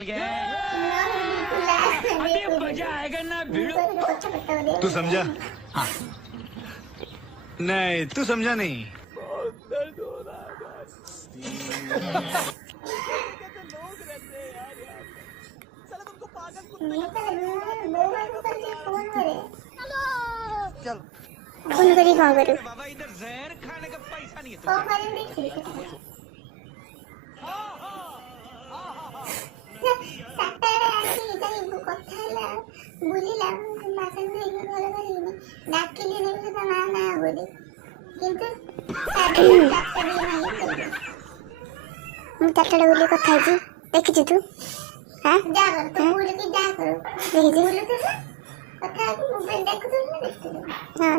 अभी मजा आएगा ना भिड़ो। तू समझा? हाँ। नहीं तू समझा नहीं। चलो फोन करी कौन करू बाबा इधर जहर खाने का पैसा नहीं है ଚାରିଟା ବୋଲି କଥା ହେଇଛି ଦେଖିଛୁ ତୁ ହଁ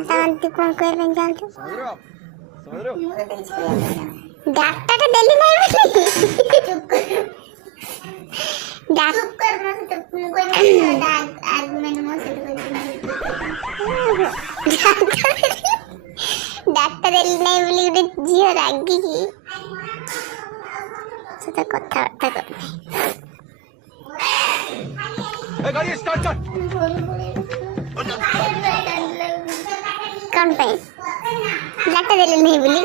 ତାମାନେ ତୁ କଣ କହିବା ପାଇଁ ଚାହୁଁଛୁ ଡାଟାଟା ଦେଲି ନାହିଁ ଡାଟା ଦେଲି ନାହିଁ ବୋଲି ଗୋଟେ ଝିଅ ରାଗିକି ସହିତ କଥାବାର୍ତ୍ତା କରୁନି गाड़ी स्टार्ट कर। कौन पे लाटा देले नहीं बोली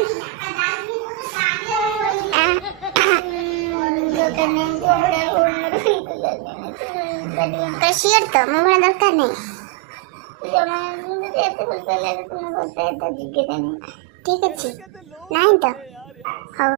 शियर तो मोबाइल दरकार नहीं ठीक अच्छे नहीं तो हाँ